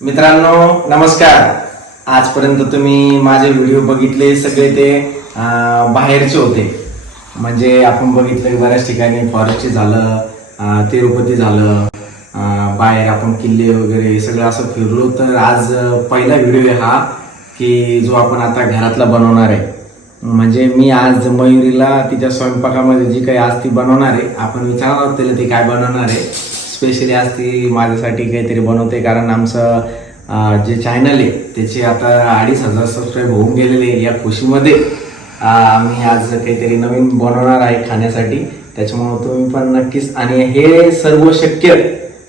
मित्रांनो नमस्कार. आजपर्यंत तुम्ही माझे व्हिडिओ बघितले सगळे ते बाहेरचे होते. म्हणजे आपण बघितलं की बऱ्याच ठिकाणी फॉरेस्टचे झालं तिरुपती झालं बाहेर आपण किल्ले वगैरे हे सगळं असं फिरलो. तर आज पहिला व्हिडिओ आहे हा की जो आपण आता घरातला बनवणार आहे. म्हणजे मी आज मयुरीला तिच्या स्वयंपाकामध्ये जी काही आज ती बनवणार आहे आपण विचारणार आहोत तिला ती काय बनवणार आहे. स्पेशली आज ती माझ्यासाठी काहीतरी बनवते. कारण आमचं जे चॅनल आहे त्याचे आता अडीच हजार सबस्क्राईब होऊन गेलेले आहे. या खुशीमध्ये. आम्ही आज काहीतरी नवीन बनवणार आहे खाण्यासाठी. त्याच्यामुळं तुम्ही पण नक्कीच आणि हे सर्व शक्य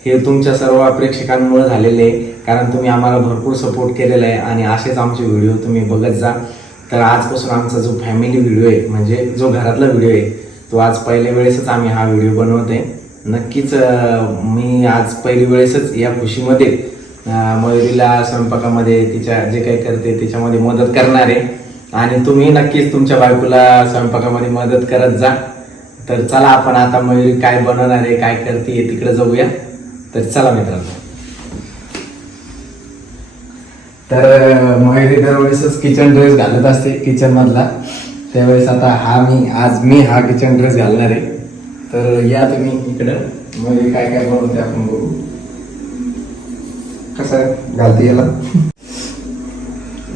हे तुमच्या सर्व प्रेक्षकांमुळे झालेले आहे. कारण तुम्ही आम्हाला भरपूर सपोर्ट केलेला आहे आणि असेच आमचे व्हिडिओ तुम्ही बघत जा. तर आजपासून आमचा जो फॅमिली व्हिडिओ आहे म्हणजे जो घरातला व्हिडिओ आहे तो आज पहिल्या वेळेसच आम्ही हा व्हिडिओ बनवते नक्कीच मी आज पहिली वेळेसच या खुशीमध्ये मयुरीला स्वयंपाकामध्ये तिच्या जे काही करते त्याच्यामध्ये मदत करणार. आहे आणि तुम्ही नक्कीच तुमच्या बायकोला स्वयंपाकामध्ये मदत करत जा. तर चला आपण आता मयुरी काय बनवणार आहे काय करते तिकडे जाऊया. तर चला मित्रांनो. तर मयुरी दरवेळेसच किचन ड्रेस घालत असते किचन मधला. त्यावेळेस आता हा मी आज मी हा किचन ड्रेस घालणार आहे. तर या तुम्ही इकडं. म्हणजे काय काय बनवते आपण बघू. कसं घालते याला?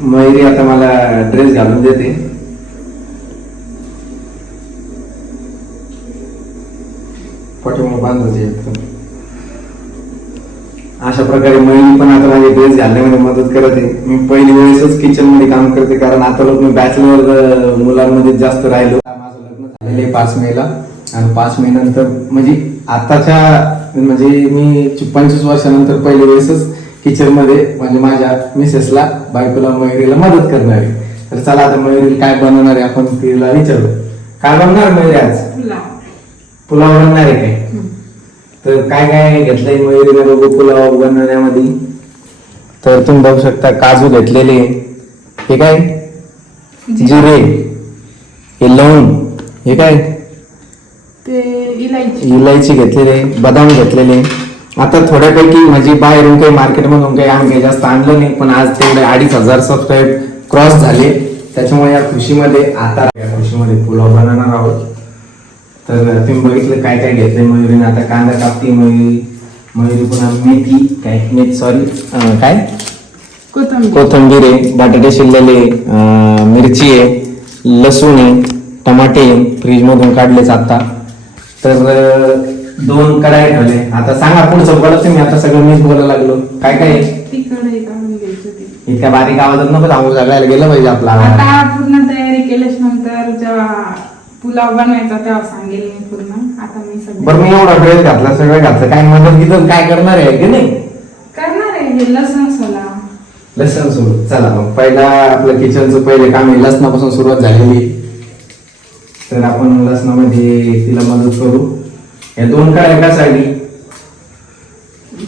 मयुरी आता मला ड्रेस घालून देते. पाठीमागे बांधायचे एकदम अशा प्रकारे महिला पण आता माझे ड्रेस घालण्यामध्ये मदत करत. आहे मी पहिली वेळेसच किचनमध्ये काम करते कारण आता लोक मी बॅचलर मुलांमध्ये जास्त राहिलो. माझं लग्न झालेलं आहे पाच मेला. आणि पाच मे नंतर म्हणजे आताच्या म्हणजे मी पंचवीस वर्षानंतर पहिल्या वेळेसच किचनमध्ये म्हणजे माझ्या मिसेसला बायकोला मयुरीला मदत करणार आहे. तर चला आता मयुरी काय बनवणार आहे आपण तिला विचारू. काय बनणार मयुरी आज? पुलाव. बनणार आहे काय? तर काय काय घेतलंय मयुरीने बघू पुलाव बनवण्यामध्ये? तर तुम्ही बघू शकता काजू घेतलेले हे काय? जिरे. हे लवंग. हे काय? इलायची घेतलेले बदाम घेतलेले. आता थोड्यापैकी म्हणजे बाहेरून काही मार्केटमधून काही आम्ही काही जास्त आणलं नाही पण आज तेवढे अडीच हजार सबस्क्राईब क्रॉस झाले. त्याच्यामुळे या खुशीमध्ये आता या खुशीमध्ये पुलाव बनवणार आहोत. तर तुम्ही बघितलं काय काय घेतलंय मयुरीने. आता कांदा कापती मयुरी. मयुरी पुन्हा मेथी काय मेथी सॉरी काय? कोथंबीर. आहे बटाटे शिरलेले मिरची आहे लसूण आहे टमाटे फ्रीजमधून काढलेच आता. तर दोन कढाई ठेवले. आता सांगा पुढचं. बोला तुम्ही. आता सगळं मीच बोलायला लागलो. काय काय? आहे? इतक्या बारीक आवाजात नको सांगू. सगळ्याला गेलं पाहिजे आपला. आता पूर्ण तयारी केल्याच नंतर जेव्हा पुलाव बनवायचा तेव्हा सांगेल मी पूर्ण. आता मी सगळं बरं मी एवढा ड्रेस घातला. सगळं घातलं. काय मदत गिदत काय करणार आहे? की नाही? करणार आहे. हे लसण सोला. लसण सुरू चला मग. पहिला आपलं किचनचं पहिले काम आहे. लसणापासून सुरुवात झालेली. तर आपण लसणामध्ये तिला मदत करू. या दोन कढाई कशासाठी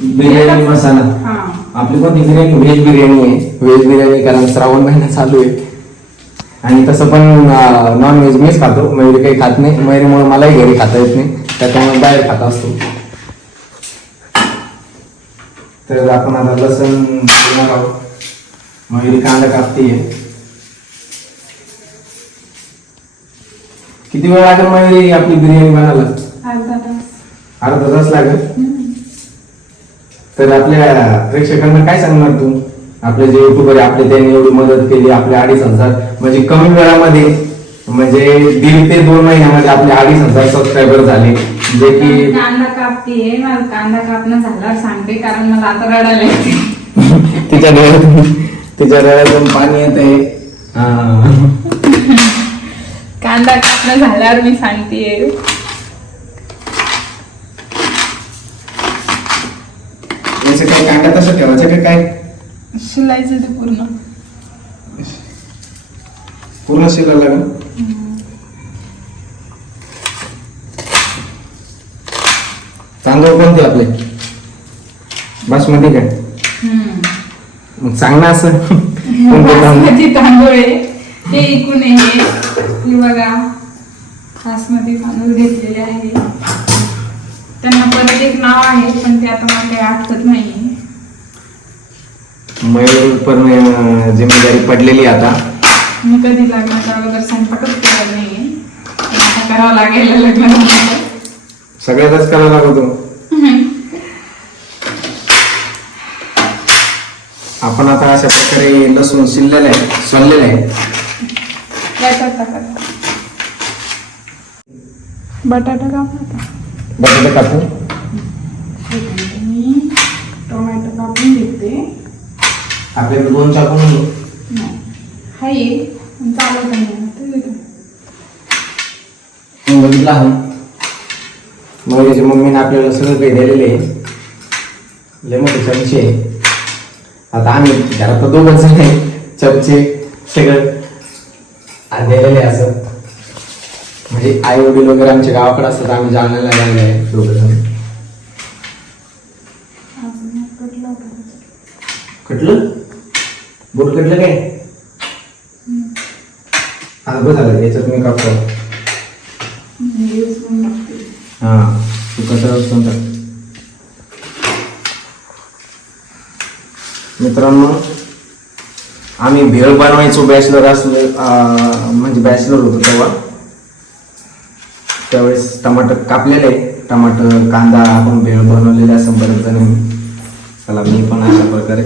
बिर्याणी मसाला. हा. आपली कोणती? बिर्याणी? व्हेज बिर्याणी आहे. व्हेज बिर्याणी कारण श्रावण महिना चालू आहे. आणि तसं पण नॉन व्हेज मीच खातो. मयुरी काही खात नाही. मयुरीमुळे मलाही घरी खाता येत नाही. त्याच्यामुळे बाहेर खात असतो. तर आपण आता लसण आहोत. मयुरी कांदा कापतीये. किती वेळ लागेल मयुरी आपली बिर्याणी बनायला? अर्धा तास. अर्धा तास लागेल? हम्म. तर आपल्या प्रेक्षकांना काय सांगणार तू? आपले जे युट्यूबर आहे आपले त्यांनी एवढी मदत केली आपले अडीच हजार. म्हणजे कमी वेळामध्ये म्हणजे दीड ते दोन महिन्यामध्ये आपले अडीच हजार सबस्क्रायबर झाले. जे की कांदा कापतीये मला कांदा कापणं झाल्यावर सांगते कारण मला आता रडायला येते. तिच्या डोळ्यातून तिच्या डोळ्यातून पाणी येते कांदा कापणं झाल्यावर मी सांगतेय. याचं काय कांदा तसं ठेवायचं का काय? शिलायचं ते पूर्ण. पूर्ण शिलायला लागेल? तांदूळ कोणते आपले? बासमती काय. मग ना असं. कोणते तांदूळ बासमती तांदूळ आहे. हे इकून आहे. हे बघा बासमती तांदूळ घेतलेले आहे. त्यांना परत एक नाव आहे पण ते आता मला काही आठवत नाही मयूर पण जिम्मेदारी पडलेली आता. मी कधी लग्नाच्या अगोदर स्वयंपाकच केला आता करावं लागेल लग्नानंतर. सगळ्यातच करायला लागतो. आपण आता अशा प्रकारे लसूण शिललेलं आहे सोललेलं आहे. बटाटा टाका बटाटा कापला बटाटे कापून? मी टोमॅटो कापून घेते. आपल्याकडे दोन चाकून नाही. हाय पण चालत नाही. बघितला हा मग त्याच्या मम्मीने आपल्याला सगळं काही दिलेले आहे. लय मोठे चमचे. आता आम्ही घरात तर दोघच आहे. चमचे सगळं. आहे असं. म्हणजे आई वडील वगैरे आमच्या गावाकडे असतात आम्ही जालन्याला लागले आहे दोघं कटलं बोट कटलं काय? आता बरं झालं याच्यात मी कापतो. हा तू कसं असतो तर मित्रांनो आम्ही भेळ बनवायचो बॅचलर असलो म्हणजे बॅचलर होतो तेव्हा. त्यावेळेस टमाटर कापलेले. टमाटर कांदा आपण भेळ बनवलेला असं बरेच जण. चला मी पण अशा प्रकारे.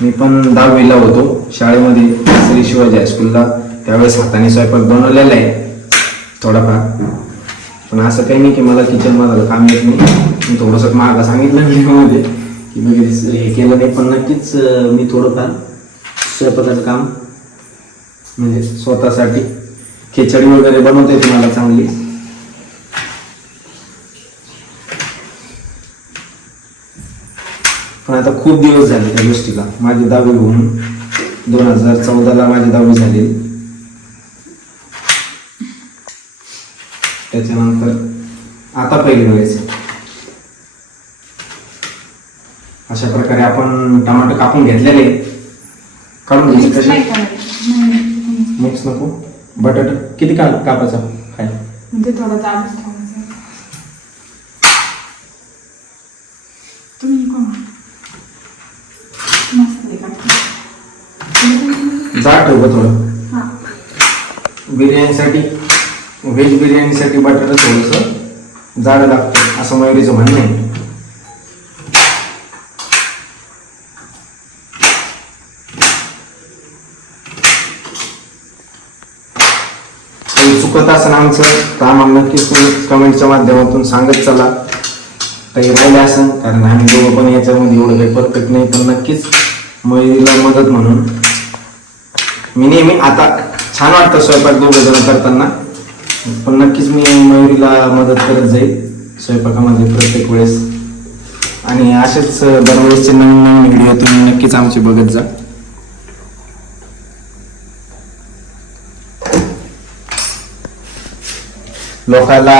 मी पण दहावीला होतो. शाळेमध्ये श्री शिवाजी हायस्कूलला त्यावेळेस हाताने स्वयंपाक बनवलेला आहे. थोडाफार. पण असं काही नाही की मला किचनमध्ये काम येत नाही. मी थोडंसं मागं सांगितलं व्हिडिओमध्ये की मी हे केलं नाही पण नक्कीच मी थोडंफार स्वयंपाकाचं काम म्हणजे स्वतःसाठी खिचडी वगैरे बनवते तुम्हाला चांगली. पण आता खूप दिवस झाले त्या गोष्टीला. माझी दहावी होऊन दोन हजार चौदाला माझी दहावी झाली. त्याच्यानंतर आता पहिली वेळेस अशा प्रकारे आपण टमाटर कापून घेतलेले. काढून घ्यायचे कसे. मिक्स नको. बटाटा किती का कापायचा? काय म्हणजे थोडं दाबच ठेवायचं तुम्ही कोण मस्त आहे कापलं. जाड ठेव थोडं? बिर्याणीसाठी व्हेज बिर्याणीसाठी बटाटा थोडंसं जाड लागतं असं मयुरीचं म्हणणं आहे काही चुकत असेल आमचं तर आम्हाला नक्कीच तुम्ही कमेंटच्या माध्यमातून सांगत चला. काही राहिलं असेल कारण आम्ही दोघं पण याच्यामध्ये एवढं काही परफेक्ट नाही पण नक्कीच मयुरीला मदत म्हणून. मी नेहमी आता छान वाटतं स्वयंपाक दोघं जण करताना पण नक्कीच मी मयुरीला मदत करत जाईल स्वयंपाकामध्ये प्रत्येक वेळेस. आणि असेच दरवेळेसचे नवीन नवीन व्हिडिओ तुम्ही नक्कीच आमचे बघत जा. लोकांना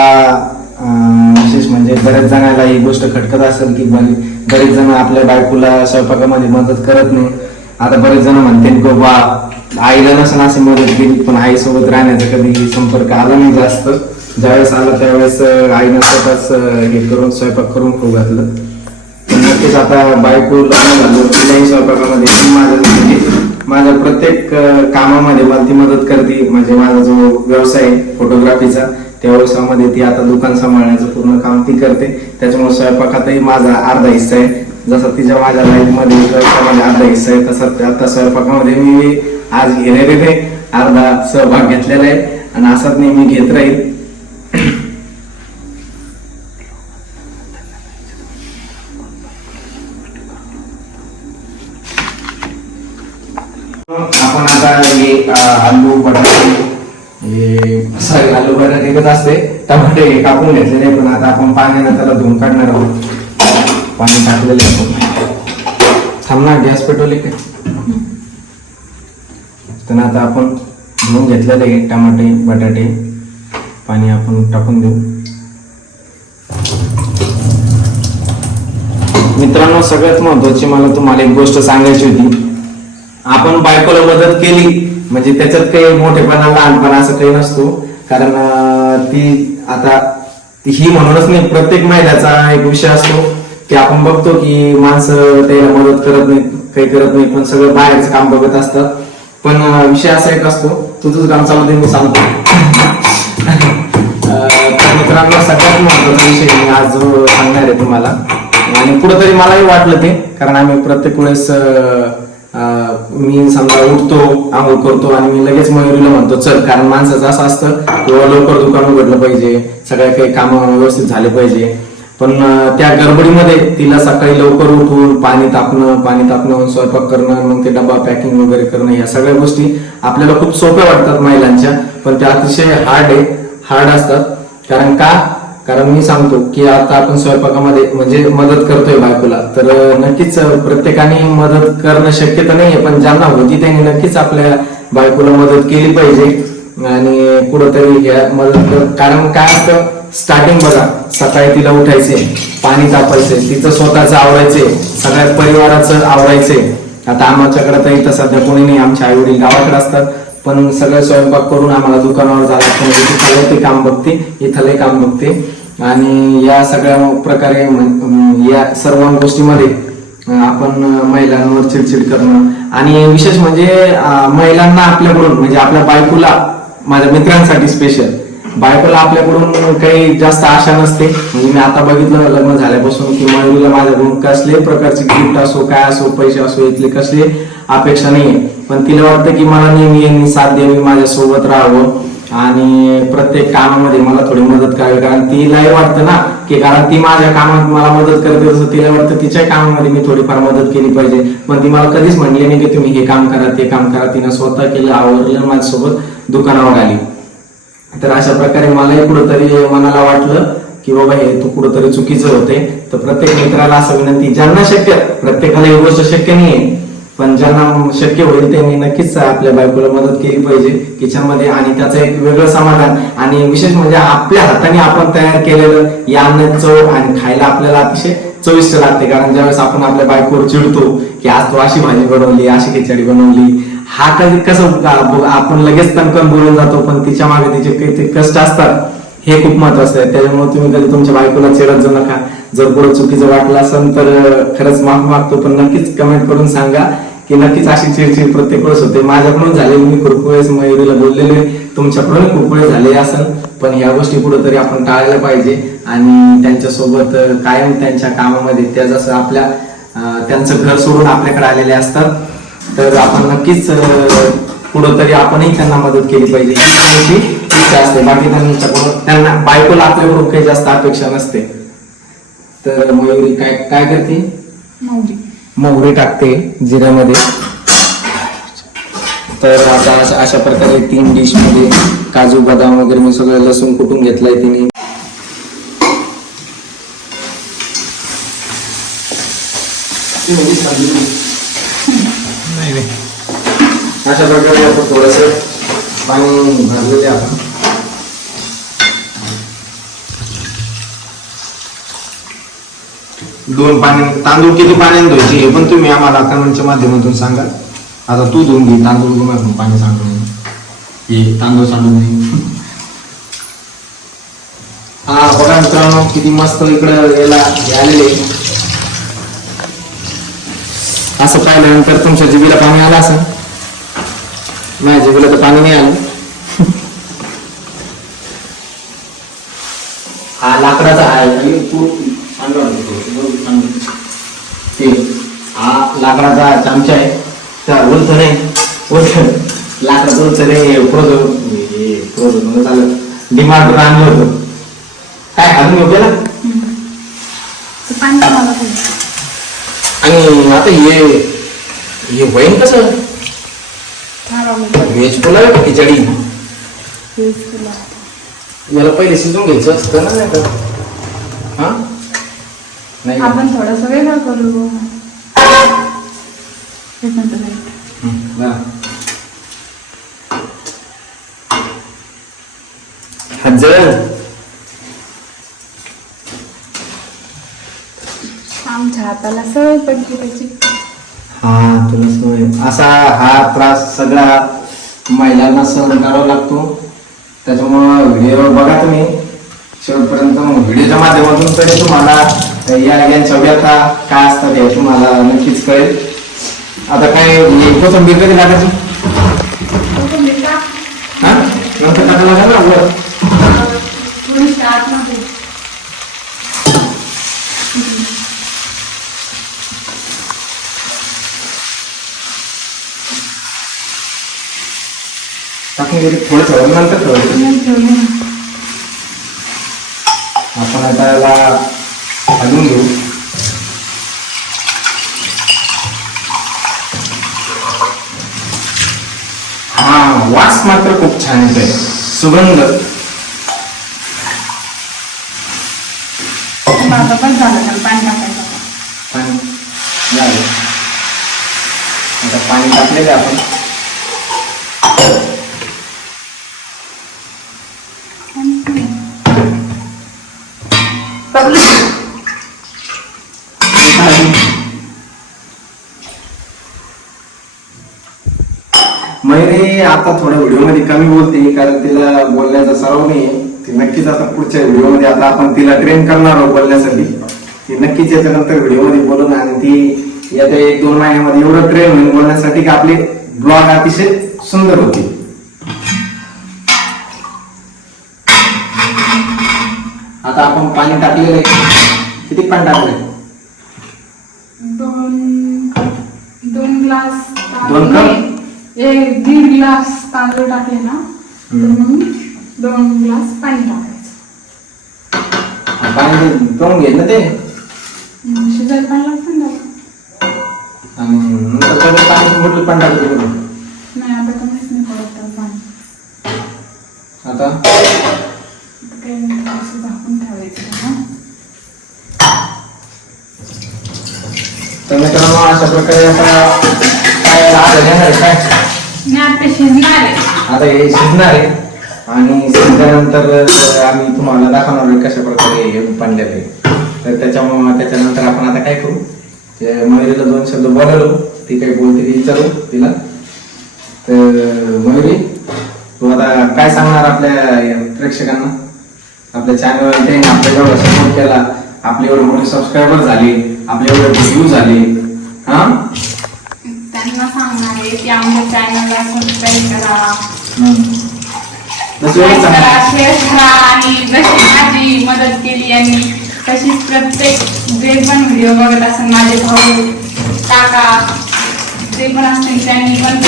विशेष म्हणजे बऱ्याच जणांना ही गोष्ट खटकत असेल की बरेच जण आपल्या बायकोला स्वयंपाकामध्ये मदत करत नाही. आता बरेच जण म्हणते की बा आईला नसेल असे मदत केली पण आईसोबत राहण्याचा कधी संपर्क आला नाही जास्त. ज्यावेळेस आला त्यावेळेस आईनं स्वतःच हे करून स्वयंपाक करून खाऊ घातलं. पण नक्कीच आता बायको लग्न झालं तिलाही स्वयंपाकामध्ये माझ्या म्हणजे माझ्या प्रत्येक कामामध्ये मला ती मदत करते. म्हणजे माझा जो व्यवसाय आहे फोटोग्राफीचा त्या व्यवसायामध्ये ती आता दुकान सांभाळण्याचं पूर्ण काम ती करते. त्याच्यामुळे स्वयंपाकातही माझा अर्धा हिस्सा आहे. जसा तिच्या माझ्या लाईफमध्ये व्यवसायामध्ये अर्धा हिस्सा आहे तसा आता स्वयंपाकामध्ये मी आज घेण्याने अर्धा सहभाग घेतलेला आहे आणि असाच नेहमी घेत राहील. आपण आता हे आलू बटाटा सॉरी आलू बटाटे एकच असते. टमाटे कापून घेतलेले पण आता आपण पाण्याने त्याला धुवून काढणार आहोत. पाणी टाकलेलं आहे आपण. थांब ना गॅस पेटवली का? तर आता आपण धुवून घेतलेले टमाटे बटाटे. पाणी आपण टाकून देऊ. मित्रांनो सगळ्यात महत्वाची मला तुम्हाला एक गोष्ट सांगायची होती. आपण बायकोला मदत केली म्हणजे त्याच्यात काही मोठेपणा लहानपणा असं काही नसतो. कारण ती आता ही म्हणूनच नाही प्रत्येक महिलाचा एक विषय असतो की आपण बघतो की माणसं त्याला मदत करत नाही काही करत नाही पण सगळं बाहेरचं काम बघत असतात. पण विषय असा एक असतो तुझं काम चालू दे मी सांगतो. मित्रांनो सगळ्यात महत्त्वाचा विषय मी आज सांगणार आहे तुम्हाला. आणि कुठंतरी मलाही वाटलं ते कारण आम्ही प्रत्येक वेळेस मी समजा उठतो आंघोळ करतो आणि मी लगेच मयुरीला म्हणतो चल कारण माणसाचं असं असतं किंवा लवकर दुकान उघडलं पाहिजे सगळ्या काही कामं व्यवस्थित झाले पाहिजे. पण त्या गडबडीमध्ये तिला सकाळी लवकर उठून पाणी तापणं पाणी तापणं स्वयंपाक करणं मग ते डबा पॅकिंग वगैरे करणं या सगळ्या गोष्टी आपल्याला खूप सोप्या वाटतात महिलांच्या. पण त्या अतिशय हार्ड आहे हार्ड असतात. कारण का? कारण मी सांगतो की आता आपण स्वयंपाकामध्ये म्हणजे मदत करतोय बायकोला. तर नक्कीच प्रत्येकाने मदत करणं शक्य तर नाहीये पण ज्यांना होती त्यांनी नक्कीच आपल्या बायकोला मदत केली पाहिजे. आणि कुठंतरी मदत कारण काय असतं स्टार्टिंग बघा सकाळी तिला उठायचे पाणी तापायचे तिचं स्वतःचं आवडायचे सगळ्या परिवाराचं आवडायचे आता आमच्याकडे तर इथं सध्या कोणी नाही आमच्या आई वडील गावाकडे असतात. पण सगळं स्वयंपाक करून आम्हाला दुकानावर जायला लागतं. म्हणजे तिथलं ते काम बघते इथलं काम बघते. आणि या सगळ्या प्रकारे या सर्व गोष्टीमध्ये आपण महिलांवर चिडचिड करणं. आणि विशेष म्हणजे महिलांना आपल्याकडून म्हणजे आपल्या बायकोला माझ्या मित्रांसाठी स्पेशल बायकोला आपल्याकडून काही जास्त आशा नसते. म्हणजे मी आता बघितलं लग्न झाल्यापासून की मयुरीला माझ्याकडून कसले प्रकारचे गिफ्ट असो काय असो पैसे असो इथले कसले अपेक्षा नाहीये. पण तिला वाटतं की मला नेहमी यांनी साथ द्यावी माझ्या सोबत राहावं आणि प्रत्येक कामामध्ये मला थोडी मदत करावी. कारण तिलाही वाटतं ना की कारण ती माझ्या कामात मला मदत करते तसं तिला वाटतं तिच्या कामामध्ये मी थोडीफार मदत केली पाहिजे. पण ती मला कधीच म्हणली नाही की तुम्ही हे काम करा ते काम करा. तिनं स्वतः केलं आवरलं माझ्यासोबत दुकानावर आली. तर अशा प्रकारे मलाही कुठंतरी मनाला वाटलं की बाबा हे तू कुठंतरी चुकीचं होते तर प्रत्येक मित्राला असं विनंती ज्यांना शक्य प्रत्येकाला ही गोष्ट शक्य नाहीये. पण ज्यांना शक्य होईल त्यांनी नक्कीच आपल्या बायकोला मदत केली पाहिजे किचनमध्ये. आणि त्याचं एक वेगळं समाधान. आणि विशेष म्हणजे आपल्या हाताने आपण तयार केलेलं या अन्न चव आणि खायला आपल्याला अतिशय चविष्ट लागते. कारण ज्यावेळेस आपण आपल्या बायकोवर चिडतो की आज तू अशी भाजी बनवली अशी खिचडी बनवली हा कधी कसं आपण लगेच तणकण बोलून जातो पण तिच्यामागे तिचे काही कष्ट असतात. हे खूप महत्वाचं आहे. त्याच्यामुळे तुम्ही कधी तुमच्या बायकोला चिडत जाऊ नका. जर पुढे चुकीचं वाटलं असेल तर खरंच माफ मागतो पण नक्कीच कमेंट करून सांगा की नक्कीच अशी चिडचिड प्रत्येक वेळेस होते. माझ्याकडून झालेली मी खूप वेळेस मयुरीला बोललेले तुमच्याकडून खूप वेळ झाले असेल पण ह्या गोष्टी कुठंतरी आपण टाळायला पाहिजे आणि त्यांच्यासोबत कायम त्यांच्या कामामध्ये त्या जसं आपल्या त्यांचं घर सोडून आपल्याकडे आलेले असतात. तर आपण नक्कीच कुठंतरी आपणही त्यांना मदत केली पाहिजे. ही इच्छा असते बाकी त्यांच्याकडून त्यांना बायकोला आपल्याकडून काही जास्त अपेक्षा नसते. तर मयुरी काय काय करते? नवरी मोहरी टाकते जिऱ्यामध्ये. तर आता अशा अशा प्रकारे तीन डिशमध्ये काजू बदाम वगैरे मी सगळं लसूण कुटून घेतलाय तिने. अशा प्रकारे आपण थोडस पाणी भरलेले आपण. दोन पाणी तांदूळ किती पाण्याने धुवायचे हे पण तुम्ही आम्हाला कमेंटच्या माध्यमातून सांगा. आता तू धुवून घे तांदूळ घेऊन पाणी सांगतो. हे तांदूळ सांगून नाही हा बघा मित्रांनो किती मस्त इकडं याला आलेले. असं पाहिल्यानंतर तुमच्या जिबीला पाणी आलं असं माझ्या जिबीला तर पाणी नाही आलं. हा लाकडाचा आहे आणि तू हा लाकडाचा चमचा आहे. त्या उलट नाही. उलट लाकडाचं उलट नाही. प्रोजो हे प्रोजो म्हणून झालं. डिमांड आणलं होतं. काय घालून घेऊ पाहिजे आणि आता हे हे होईन कसं. व्हेज पुलाव का खिचडी. याला पहिले शिजून घ्यायचं असतं ना नाही का हा नाही का? आपण थोडस वेगळं करू एक मिनिट wait. हं. हजर आमच्या हाताला सवय पडली त्याची हा तुला सवय असा हा त्रास सगळा महिलांना सहन करावा लागतो. त्याच्यामुळं व्हिडिओ बघा तुम्ही. शेवटपर्यंत व्हिडिओच्या माध्यमातून तरी तुम्हाला या यांच्या व्यथा काय असतात हे तुम्हाला नक्कीच कळेल. आता काय हे कोथिंबीर कधी. हा? नंतर टाकायला लागेल ना गेली थोडं ठेवलं नंतर ठेवायचं. आपण आता याला हलवून घेऊ. हा वास मात्र खूप छान येतोय. सुगंध. माझं पण झालं पाणी टाकायचं आता. पाणी झालं. आता पाणी टाकलेलं आहे आपण. आता थोड्या व्हिडिओमध्ये कमी बोलते कारण तिला बोलण्याचा सराव नाही ती नक्कीच आता पुढच्या व्हिडिओमध्ये आता आपण तिला ट्रेन करणार आहोत बोलण्यासाठी. ती नक्कीच याच्यानंतर व्हिडिओमध्ये बोलून आणि ती येत्या एक दोन महिन्यामध्ये एवढं ट्रेन होईल बोलण्यासाठी की आपले ब्लॉग अतिशय सुंदर होतील. आता आपण पाणी टाकलेलं आहे. किती पाणी टाकलंय? दोन दोन ग्लास दोन कप? एक दीड ग्लास तांदूळ टाकले ना तर मग दोन ग्लास पाणी टाकायचं. पाणी पिऊन घे ना ते. शिजायला पाणी लागतं ना. आणि नंतर पाणी मोठं पाणी टाकलं नाही आता कमीच नाही पडत पाणी. आता? काही झाकून ठेवायचं. तर मित्रांनो अशा प्रकारे आता काय आज काय? आता शिजणार आहे. आता हे शिजणार आहे. आणि शिजल्यानंतर आम्ही तुम्हाला दाखवणार आहे कशा प्रकारे हे बनलेलं आहे. तर त्याच्यामुळे त्याच्यानंतर आपण आता काय करू? ते मयुरीला दोन शब्द बोलवलो ती काही बोलते ती विचारू तिला. तर मयुरी तू आता काय सांगणार आपल्या या प्रेक्षकांना? आपल्या चॅनलवर त्यांनी आपल्या एवढा सपोर्ट केला. आपले एवढे मोठे सबस्क्रायबर झाले. आपले एवढे व्ह्यू झाले. हा? त्यांना सांगणार आहे की आमच्या चॅनलला सबस्क्राईब करा. सांग. करा शेअर करा आणि जशी माझी मदत केली यांनी तशीच प्रत्येक जे पण व्हिडिओ बघत असेल माझे भाऊ काका जे पण असतील त्यांनी पण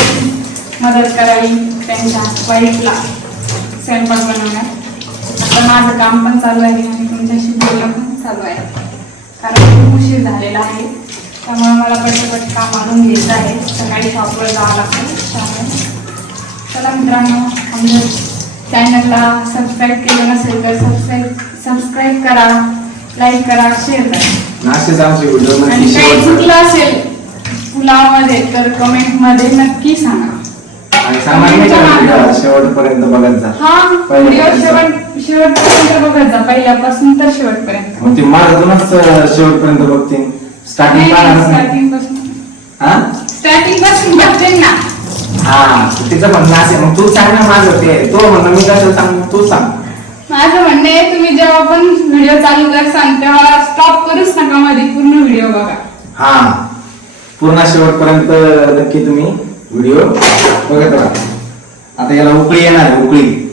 मदत करावी त्यांच्या वाईफला स्वयंपाक बनवण्यात. आता माझं काम पण चालू आहे आणि तुमच्याशी बोलणं पण चालू आहे. कारण खूप उशीर झालेला आहे. त्यामुळे मला पटापट काम आणून घ्यायचं आहे. सकाळी शॉपवर जावं लागतं. त्यामुळे चला मित्रांनो आमच्या चॅनलला सबस्क्राईब केलं नसेल तर सबस्क्राईब सबस्क्राईब करा लाईक करा शेअर करा. आणि काही चुकलं असेल पुलावमध्ये तर कमेंटमध्ये नक्की सांगा. आणि शेवटपर्यंत बघत जा. हा व्हिडिओ शेवट शेवटपर्यंत बघत जा. पहिल्यापासून तर शेवटपर्यंत. मग ते शेवटपर्यंत बघते स्टार्टिंग स्टार्टिंगपासून. हा? स्टार्टिंगपासून बघते ना. हा तिचं म्हणणं असेल मग तू सांग ना माझं ते. तो म्हणणं मी कसं सांग? तू सांग. माझं म्हणणं आहे तुम्ही जेव्हा पण व्हिडिओ चालू करसान तेव्हा स्टॉप करूच नका मध्ये. पूर्ण व्हिडिओ बघा. हा. पूर्ण शेवटपर्यंत नक्की तुम्ही व्हिडिओ बघत राहा. आता याला उकळी येणार आहे, उकळी.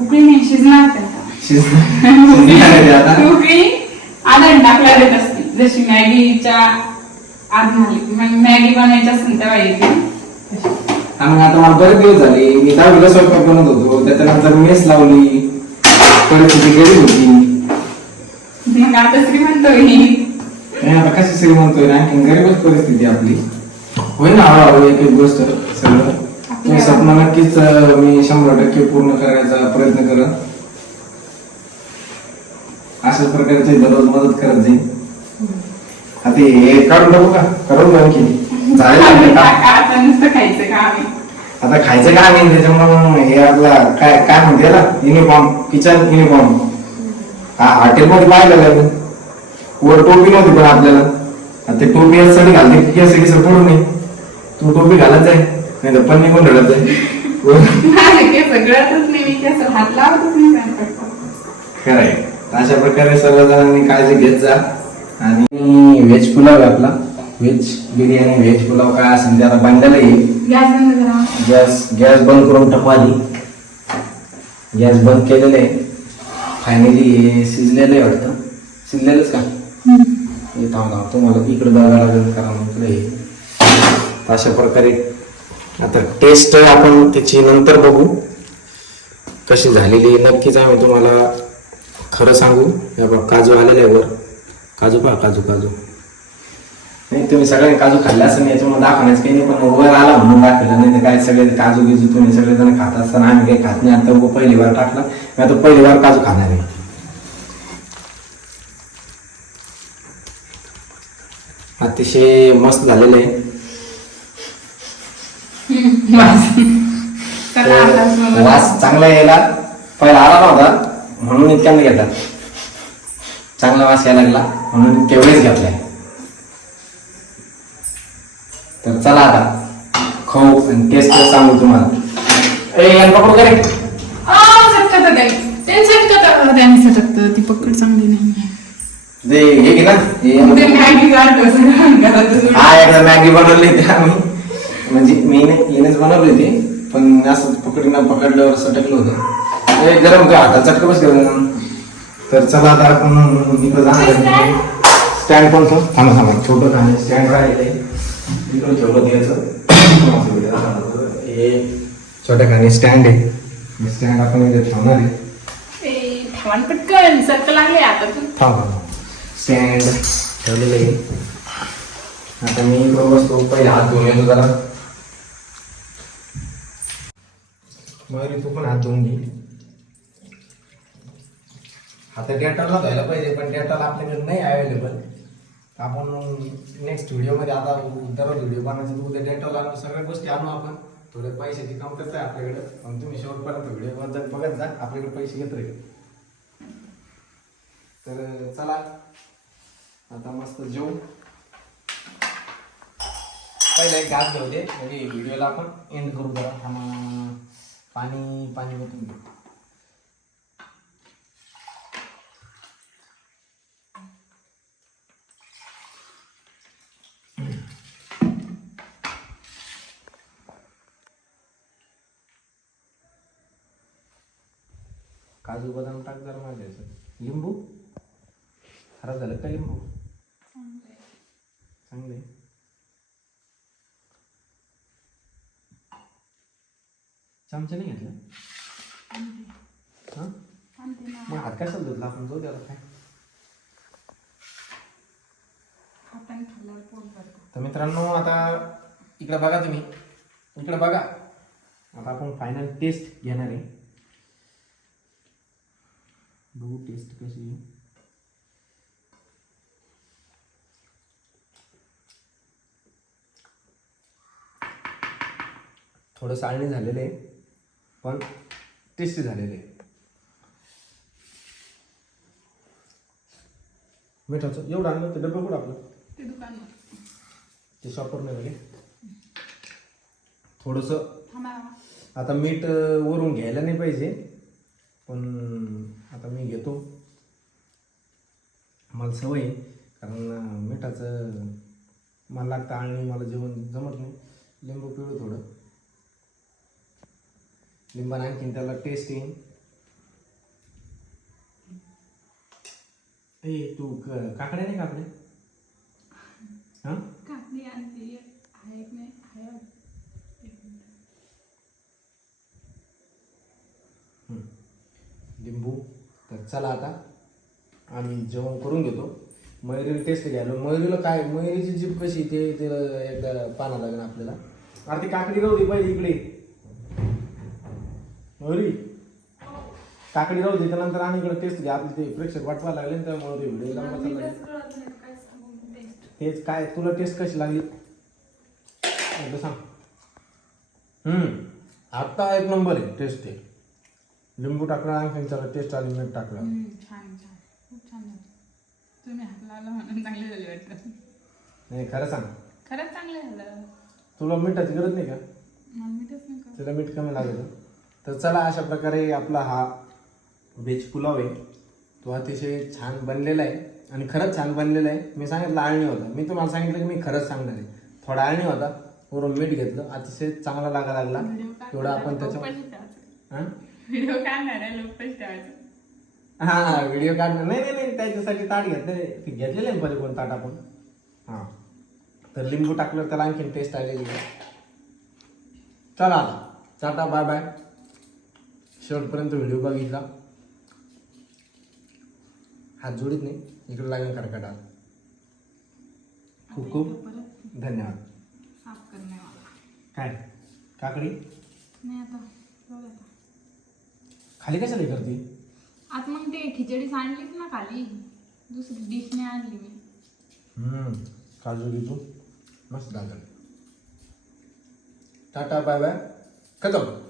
उकळी नाही शिजणार त्याला. शिजणार. आहे ते आता. उकळी आदण टाकल्या देत असते. जशी मॅगीच्या आधी मॅगी बनायची असेल तेव्हा येते हा मग आता मला बरेच दिवस झाले. मी दहावीला स्वयंपाक बनवत होतो. त्याच्यानंतर मेस लावली. परिस्थिती गरीब होती. मग आता श्रीमंत होईल आणि आता कशी सगळी म्हणतोय ना? आणखी गरीबच परिस्थिती आपली. होईल ना हळूहळू एक एक गोष्ट सगळं. ते स्वप्न नक्कीच अं, मी शंभर टक्के पूर्ण करायचा प्रयत्न करत. अशाच प्रकारचे दररोज मदत करत जाईल आता हे काढून टाकू का? करून आणखी. का? नुसतं खायचं का आम्ही? आता खायचं काय नाही त्याच्यामुळे हे आपला काय काय म्हणते ना युनिफॉर्म किचन युनिफॉर्म हा हॉटेलमध्ये पाहिलेलं आहे वर टोपी नव्हती पण आपल्याला. आता ते टोपी यासाठी घालते. की यासाठी पडू नये तू टोपी घालत जाय. नाही तर पण निघून रडत जाय. केस गळतच नाही. मी केस हात लावतच नाही स्वयंपाक खरं आहे. अशा प्रकारे सर्वजणांनी काळजी घेत जा. आणि व्हेज पुलाव आहे आपला व्हेज बिर्याणी व्हेज पुलाव काय असेल ते आता बांधलेलं आहे. गॅस गॅस गॅस बंद करून टाकू आधी. गॅस बंद केलेलं आहे. फायनली हे शिजलेलं आहे वाटतं. शिजलेलंच का? हे थांब थांब. तुम्हाला इकडे बघायला लागेल कारण इकडे हे. अशा प्रकारे आता टेस्ट आपण त्याची नंतर बघू. कशी झालेली आहे. नक्कीच आम्ही तुम्हाला खरं सांगू. हे बघ काजू आलेले आहे वर. काजू पहा काजू काजू. नाही तुम्ही सगळ्यांनी काजू खाल्ले असं नाही याच्यामुळे दाखवण्याचं काही नाही पण वर आला म्हणून दाखवलं. नाही तर काय सगळे काजू गिजू तुम्ही सगळेजण खात असताना आम्ही काही खात नाही. आता पहिली वार टाकला. मी आता पहिली वार काजू खाणार आहे. अतिशय मस्त झालेलं आहे. वास. चांगला यायला. पहिला आला नव्हता म्हणून इतक्याने घेतात चांगला वास यायला लागला. म्हणून वेळेस घेतलाय तर चला आता खाऊ आणि टेस्ट सांगू तुम्हाला. ए पकडू का रे? सटकत नाही ते पकड चांगली नाही ते हे घे ना. हे एकदा मॅगी बनवली होती आम्ही. म्हणजे मी येणेच बनवली होती. पण असं पकडीनं पकडल्यावर सटकलं होतं. हे गरम का हातात चटकं बस गरम. तर चला आता आपण इकडं जाणार स्टँड पण ठेव. थांबा थांबा. छोटं खाणे स्टँड राहिले इकडं ठेवलं द्यायचं हे छोट्या खाणे स्टँड आहे. स्टँड आपण इथे ठेवणार आहे. पटकन. सर्क लागले आता तू. थांबा स्टँड ठेवलेलं आहे. आता मी इकडं बसतो. पहिले हात धुवून येतो जरा. मयुरी तू पण हात धुवून घे. आता डेटाला व्हायला पाहिजे पण डेटाला आपल्याकडे नाही अवेलेबल आपण नेक्स्ट व्हिडिओमध्ये आता दररोज व्हिडिओ बनवायचे उद्या डेटॉल आणू सगळ्या गोष्टी आणू आपण. थोडे पैशाची कमतरता आहे आपल्याकडे पण तुम्ही शेवटपर्यंत व्हिडिओ बद्दल बघत जा आपल्याकडे पैसे घेत राहील. तर चला. आता मस्त जेऊ पहिला एक घास घेऊ दे म्हणजे व्हिडिओला आपण एंड करू जरा. थांबा. पाणी पाणी ओतून काजू बदाम टाक जरा माझ्या ह्याच्यात. लिंबू? खराब झालं का लिंबू? चांगले चमचा नाही घेतला? हां. मग हात कशाला धुतला आपण जाऊ त्याला काय? हाताने खाल्ल्यावर पोट भरतं. तर मित्रांनो आता इकडे बघा तुम्ही. इकडे बघा. आता आपण फायनल टेस्ट घेणार आहे. बघू टेस्ट कशी आहे. थोडं चाळणी झालेलं आहे पण टेस्टी झालेलं आहे. मिठाचं एवढं आणलं ते डबं कुठं आपलं? ते शॉपर नाही म्हणजे थोडंसं आता मीठ वरून घ्यायला नाही पाहिजे. पण आता मी घेतो. मला सवय आहे कारण मिठाचं मला लागतं आणि मला जेवण जमत नाही. लिंबू पिळू थोडं. लिंबाने आणखीन त्याला टेस्ट येईन. ए तू क- काकड्या नाही काकडे हां? काकडी आणते आहे की नाही आहे एक मिनिट. लिंबू. तर चला आता. आम्ही जेवण करून घेतो. मयुरीला टेस्ट घ्यायला मयुरीला काय मयुरीची जीप कशी ते तिला एकदा पाना लागेल आपल्याला. अरे ती काकडी राहू दे पहिले इकडे. मयुरी काकडी राहू दे त्यानंतर आणि इकडे टेस्ट घ्या. आपले ते प्रेक्षक वाटवा लागले त्यामुळे ते व्हिडिओ लंबा. तेच काय तुला टेस्ट कशी लागली? एकदा सांग. हम्म. आत्ता एक नंबर आहे टेस्ट आहे. लिंबू टाकला आणखी त्याला टेस्ट आली मीठ टाकलं. हम्म, छान छान. खूप छान झालं तुम्ही हात लावला म्हणून चांगले झाले वाटतं. नाही खरं सांग. खरंच चांगलं झालं. तुला मिठाची गरज नाही का? मला मीठच. तुला मीठ कमी लागेल. तर चला अशा प्रकारे आपला हा व्हेज पुलाव आहे. तो अतिशय छान बनलेला आहे. आणि खरंच छान बनलेला आहे. मी सांगितलं आळणी होता. मी तुम्हाला सांगितलं की मी खरंच सांगणार आहे. थोडा आळणी होता. वरून मीठ घेतलं. अतिशय चांगला लागा लागला. तेवढं आपण त्याच्या हां व्हिडिओ काढणार आहे हा व्हिडिओ काढणार नाही नाही नाही त्याच्यासाठी ताट घेतले. ते घेतलेले आहे पहिले कोण ताट आपण? हा. तर लिंबू टाकलं त्याला आणखीन टेस्ट आलेली आहे. चला आता. टाटा बाय बाय शेवटपर्यंत व्हिडिओ बघितला. हात जोडीत नाही. इकडे लागेल करकटा खूप खूप परत धन्यवाद. साफ काय? काकडी? नाही आता. खाली कशाला हे करते? आता मग ते खिचडी सांडलीच ना खाली. दुसरी डिश नाही आणली मी. हम्म, काजू बिजू मस्त लागल. टाटा बाय बाय खतम.